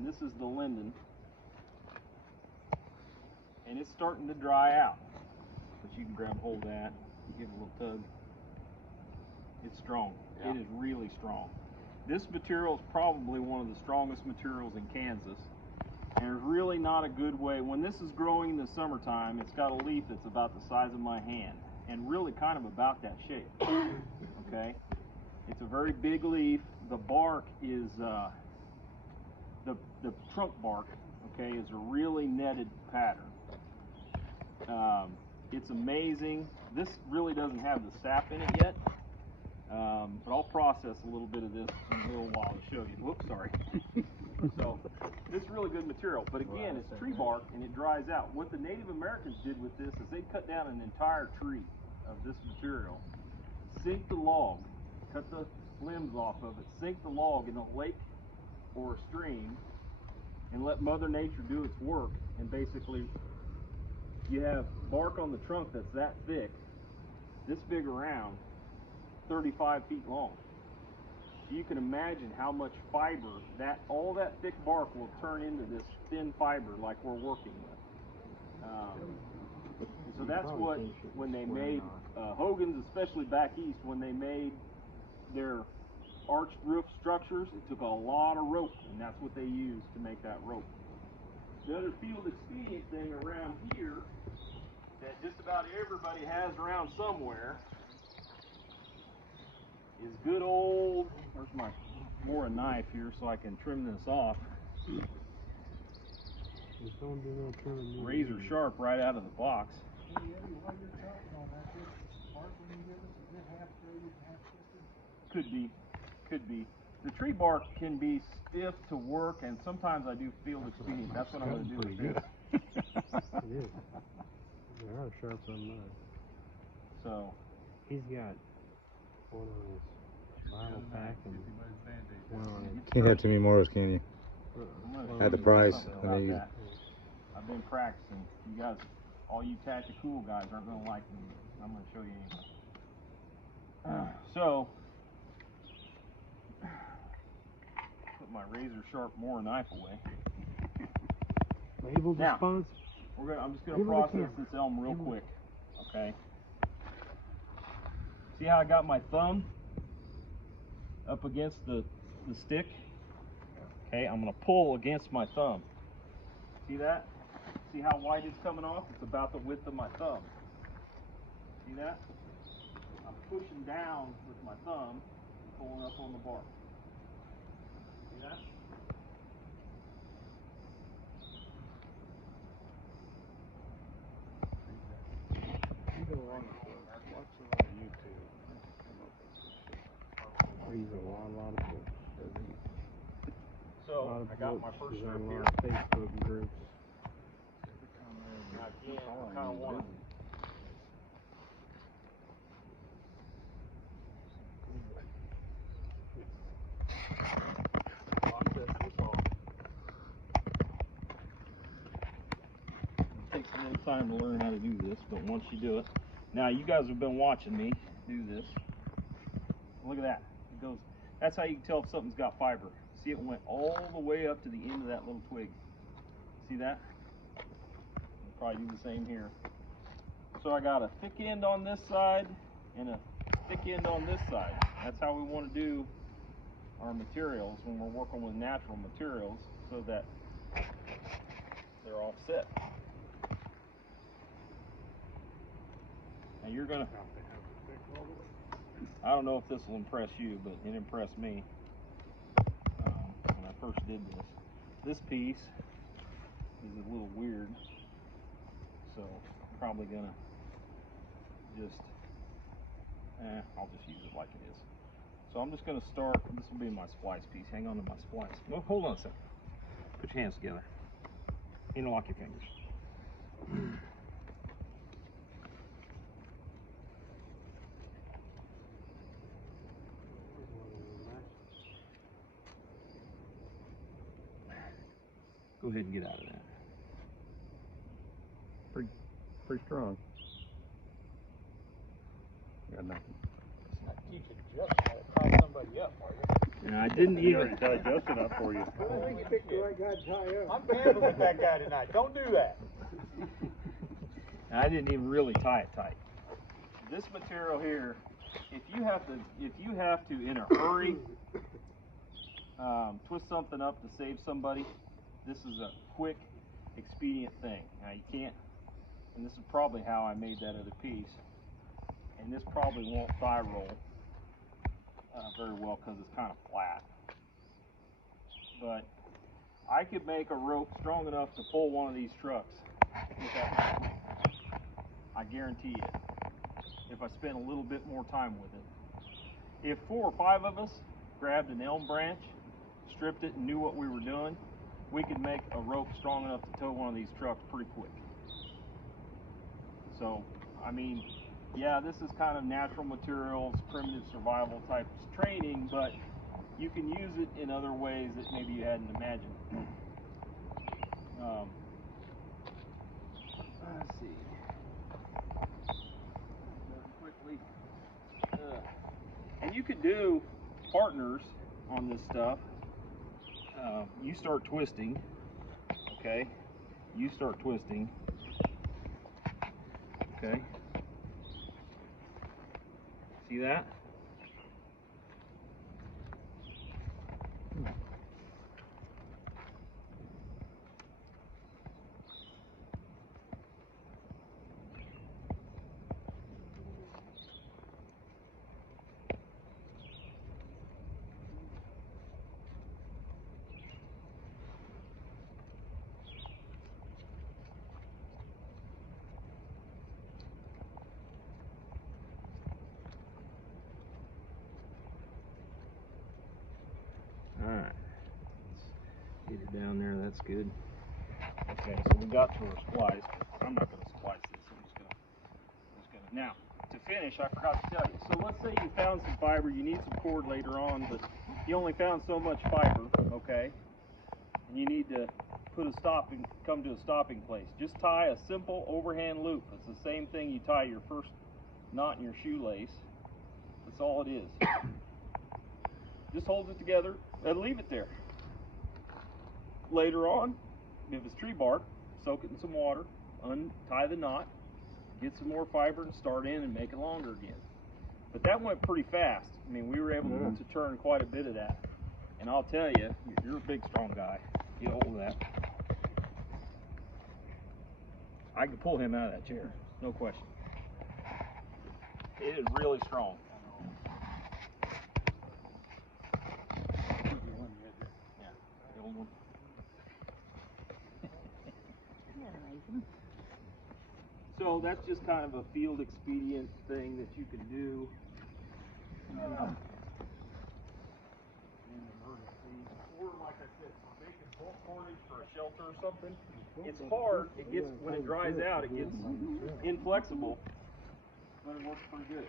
and this is the linden, and it's starting to dry out. But you can grab hold of that, give it a little tug. It's strong. Yeah. It is really strong. This material is probably one of the strongest materials in Kansas. And there's really not a good way. When this is growing in the summertime, it's got a leaf that's about the size of my hand, and really kind of about that shape. Okay? It's a very big leaf. The bark is, the trunk bark, okay, is a really netted pattern. It's amazing. This really doesn't have the sap in it yet. But I'll process a little bit of this in a little while to show you. Whoops, sorry. So, this is really good material. But again, it's tree bark and it dries out. What the Native Americans did with this is they cut down an entire tree of this material, sink the log, cut the limbs off of it, sink the log in a lake or a stream, and let Mother Nature do its work. And basically, you have bark on the trunk that's that thick, this big around, 35 feet long. So you can imagine how much fiber all that thick bark will turn into this thin fiber like we're working with. So that's what, when they made hogans, especially back east, when they made their arched roof structures, it took a lot of rope, and that's what they used to make that rope. The other field expedient thing around here that just about everybody has around somewhere is good old, where's my more a knife here so I can trim this off. Razor sharp right out of the box. Could be. The tree bark can be stiff to work, and sometimes I do field expedient. That's what I'm going to do with this. It is. They are sharp on mine. So he's got one on his bottle pack and one on his. Can't have too many more, can you? At the price. I've been practicing. You guys, all you tactical guys aren't going to like me. I'm going to show you anyway. So, put my razor sharp Moore knife away. Label response. I'm just going to process this elm real quick. Okay. See how I got my thumb up against the stick? Okay, I'm going to pull against my thumb. See that? See how wide it's coming off? It's about the width of my thumb. See that? I'm pushing down with my thumb, pulling up on the bark. See that? So, I got my first strip here. Facebook groups. Now again, I kind of want to process this off. It takes a little time to learn how to do this, but once you do it, now you guys have been watching me do this. Look at that. It goes. That's how you can tell if something's got fiber. See, it went all the way up to the end of that little twig. See that? I'll probably do the same here. So I got a thick end on this side and a thick end on this side. That's how we want to do our materials when we're working with natural materials, so that they're all set. Now you're gonna, I don't know if this will impress you, but it impressed me when I first did this. This piece is a little weird, so I'm probably gonna just, I'll just use it like it is. So I'm just gonna start, this will be my splice piece. Hang on to my splice. Well, hold on a second. Put your hands together. Interlock your fingers. Go ahead and get out of that. Pretty strong. Got nothing. It's not teaching just how to tie somebody up, are you? And I didn't even tie Justin up for you. I think you picked the right guy to tie up. I'm gambling with that guy tonight. Don't do that. I didn't even really tie it tight. This material here, if you have to in a hurry twist something up to save somebody, this is a quick, expedient thing. Now you can't, and this is probably how I made that other piece. And this probably won't thigh roll very well because it's kind of flat. But I could make a rope strong enough to pull one of these trucks without, I guarantee it, if I spent a little bit more time with it. If 4 or 5 of us grabbed an elm branch, stripped it, and knew what we were doing, we could make a rope strong enough to tow one of these trucks pretty quick. So, I mean, yeah, this is kind of natural materials, primitive survival type training, but you can use it in other ways that maybe you hadn't imagined. Let's see. Quickly. And you could do partners on this stuff. You start twisting, okay? You start twisting, okay? See that? Alright, let's get it down there, that's good. Okay, so we got to our splice. I'm not going to splice this, I'm just gonna. Now, to finish, I forgot to tell you. So let's say you found some fiber, you need some cord later on, but you only found so much fiber, okay? And you need to come to a stopping place. Just tie a simple overhand loop. It's the same thing you tie your first knot in your shoelace. That's all it is. Just hold it together and leave it there. Later on, if it's tree bark, soak it in some water, untie the knot, get some more fiber and start in and make it longer again. But that went pretty fast. I mean, we were able to turn quite a bit of that. And I'll tell you, you're a big, strong guy. Get hold of that. I can pull him out of that chair, no question. It is really strong. The old one. So that's just kind of a field expedient thing that you can do in an emergency. Or like I said, for making bulk cordage for a shelter or something, it's hard. It gets, when it dries out, it gets inflexible, but it works pretty good.